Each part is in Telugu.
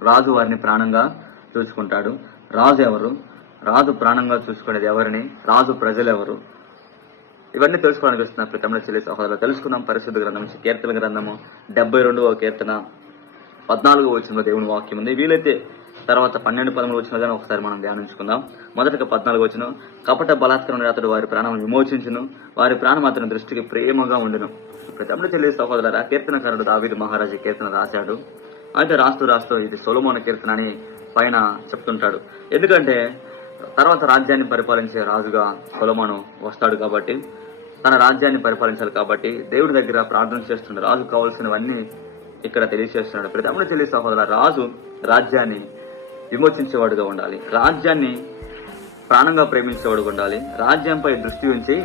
రాజు వారిని ప్రాణంగా చూసుకుంటాడు. రాజు ఎవరు? రాజు ప్రాణంగా చూసుకునేది ఎవరిని? రాజు ప్రజలు ఎవరు? ఇవన్నీ తెలుసుకోవడానికి వస్తున్నారు ప్రతి తమిళ చెల్లి సహోదరులు. తెలుసుకుందాం పరిశుద్ధ గ్రంథం నుంచి. కీర్తన గ్రంథము 72వ కీర్తన 14వ వచనంలో దేవుని వాక్యం ఉంది. వీలైతే తర్వాత 12, 13 వచనాలు కానీ ఒకసారి మనం ధ్యానించుకుందాం. మొదటగా 14వ వచనం. కపట బలాత్కరణ అతడు వారి ప్రాణం విమోచించును, వారి ప్రాణం అతని దృష్టికి ప్రేమగా ఉండును. ప్రతి తమిళ చెల్లి సహోదరుల కీర్తనకారుడు దావీదు మహారాజు కీర్తన రాశాడు. అయితే రాస్తూ ఇది సొలొమోను కీర్తన అని పైన చెప్తుంటాడు. ఎందుకంటే తర్వాత రాజ్యాన్ని పరిపాలించే రాజుగా సొలొమోను వస్తాడు కాబట్టి, తన రాజ్యాన్ని పరిపాలించాలి కాబట్టి దేవుడి దగ్గర ప్రార్థన చేస్తున్నాడు. రాజు కావాల్సినవన్నీ ఇక్కడ తెలియజేస్తున్నాడు. ప్రతి తమిళ చెల్లి సహోదరుల రాజు రాజ్యాన్ని విమోచించేవాడుగా ఉండాలి, రాజ్యాన్ని ప్రాణంగా ప్రేమించేవాడుగా ఉండాలి, రాజ్యంపై దృష్టి ఉంచి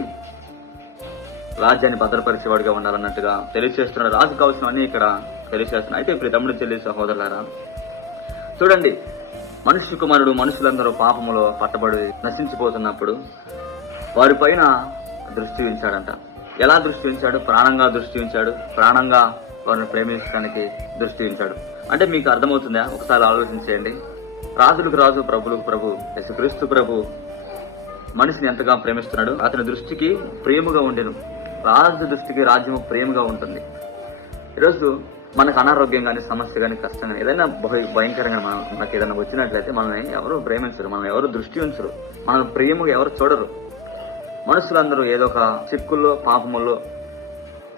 రాజ్యాన్ని భద్రపరిచేవాడుగా ఉండాలన్నట్టుగా తెలియజేస్తున్నాడు. రాజు కావాల్సినవన్నీ ఇక్కడ తెలియజేస్తున్నాడు. అయితే ప్రతి తమిళ చెల్లి సహోదరులారా చూడండి, మనుష్య కుమారుడు మనుషులందరూ పాపములో పట్టబడి నశించిపోతున్నప్పుడు వారి పైన దృష్టి ఉంచాడంట. ఎలా దృష్టి ఉంచాడు? ప్రాణంగా దృష్టి ఉంచాడు. ప్రాణంగా వారిని ప్రేమించడానికి దృష్టి ఉంచాడు. అంటే మీకు అర్థమవుతుందా? ఒకసారి ఆలోచించేయండి. రాజులకు రాజు, ప్రభులకు ప్రభు, యేసుక్రీస్తు ప్రభు మనిషిని ఎంతగా ప్రేమిస్తున్నాడు. అతని దృష్టికి ప్రేమగా ఉండెను. రాజు దృష్టికి రాజ్యము ప్రేమగా ఉంటుంది. ఈరోజు మనకు అనారోగ్యం కానీ, సమస్య కానీ, కష్టం కానీ, ఏదైనా భయంకరంగా మనకు ఏదైనా వచ్చినట్లయితే మనల్ని ఎవరు ప్రేమించరు, మనం ఎవరు దృష్టి ఉంచరు, మన ప్రేమగా ఎవరు చూడరు. మనుషులందరూ ఏదో ఒక చిక్కుల్లో, పాపముల్లో,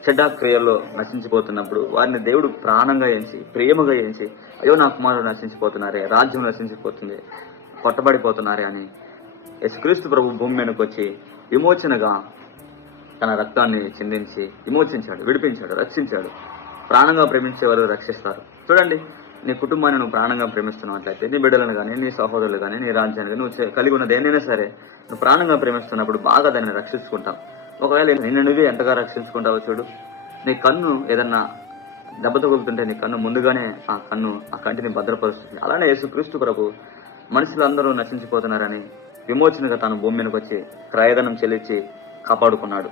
చెడ్డ క్రియల్లో నశించిపోతున్నప్పుడు వారిని దేవుడు ప్రాణంగా ఎంచి, ప్రేమగా ఎంచి, అయ్యో నా కుమారుడు నశించిపోతున్నారే, రాజ్యం నశించిపోతుంది, కొట్టబడిపోతున్నారే అని యేసుక్రీస్తు ప్రభు భూమి మీదకి వచ్చి విమోచనగా తన రక్తాన్ని చిందించి విమోచించాడు, విడిపించాడు, రక్షించాడు. ప్రాణంగా ప్రేమించేవారు రక్షిస్తారు. చూడండి, నీ కుటుంబాన్ని నువ్వు ప్రాణంగా ప్రేమిస్తున్నట్లయితే, నీ బిడ్డలను కానీ, నీ సహోదరులు కానీ, నీ రాజ్యాన్ని నువ్వు కలిగి ఉన్నది ఏదైనా సరే నువ్వు ప్రాణంగా ప్రేమిస్తున్నప్పుడు బాగా దాన్ని రక్షించుకుంటావు. ఒకవేళ నిన్ను నువ్వే ఎంతగా రక్షించుకుంటావో చూడు. నీ కన్ను ఏదన్నా దెబ్బ తగులుతుంటే నీ కన్ను ముందుగానే ఆ కంటిని భద్రపరుస్తుంది. అలానే యేసుక్రీస్తు ప్రభు మనుషులందరూ నశించిపోతున్నారని విమోచనగా తాను భూమి మీదకి వచ్చి క్రయధనం చెల్లించి కాపాడుకున్నాడు.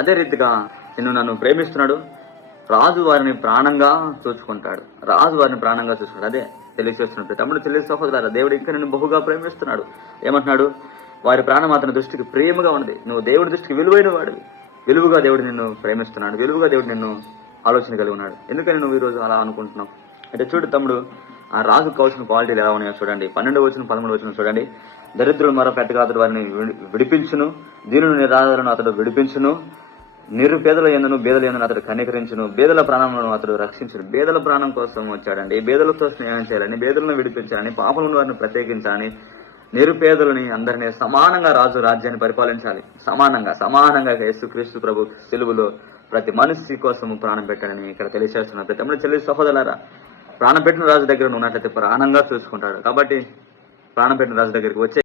అదే రీతిగా నిన్ను నన్ను ప్రేమిస్తున్నాడు. రాజు వారిని ప్రాణంగా చూసుకుంటాడు. రాజు వారిని ప్రాణంగా చూసుకుంటాడు. అదే తెలియజేస్తున్నాడు. తమ్ముడు చెల్లి సహోదరులారా, దేవుడు ఇంకా నిన్ను బహుగా ప్రేమిస్తున్నాడు. ఏమంటున్నాడు? వారి ప్రాణం అతని దృష్టికి ప్రేమగా ఉన్నది. నువ్వు దేవుడి దృష్టికి విలువైన వాడివి. విలువగా దేవుడు నిన్ను ప్రేమిస్తున్నాడు. విలువగా దేవుడు నిన్ను ఆలోచన కలిగి ఉన్నాడు. ఎందుకని నువ్వు ఈ రోజు అలా అనుకుంటున్నావు అంటే చూడు తమ్ముడు, ఆ రాజు కావాల్సిన క్వాలిటీలు ఎలా ఉన్నాయో చూడండి. 12వ వచనం 13వ వచనం చూడండి. దరిద్రులు మరో పెట్టగా అతడు వారిని విడిపించును, దీనుని నిరాదరణ అతడు విడిపించును, నిరుపేదల యందును బేదల యందును అతడు కనికరించును, బేదల ప్రాణంలో అతడు రక్షించును. బేదల ప్రాణం కోసం వచ్చాడండి. బేదలతో స్నేహం చేయాలని, బేదలను విడిపించాలని, పాపలను వారిని ప్రత్యేకించాలని, నిరుపేదలని అందరినీ సమానంగా రాజు రాజ్యాన్ని పరిపాలించాలి. సమానంగా యేసుక్రీస్తు ప్రభు సిలువలో ప్రతి మనిషి కోసం ప్రాణం పెట్టాలని ఇక్కడ తెలియజేస్తున్నారు. ప్రతి తమిళ చెల్లి సహోదరులారా, ప్రాణం పెట్టిన రాజు దగ్గర ఉన్నట్లయితే ప్రాణంగా చూసుకుంటాడు. కాబట్టి ప్రాణం పెట్టిన రాజు దగ్గరికి వచ్చే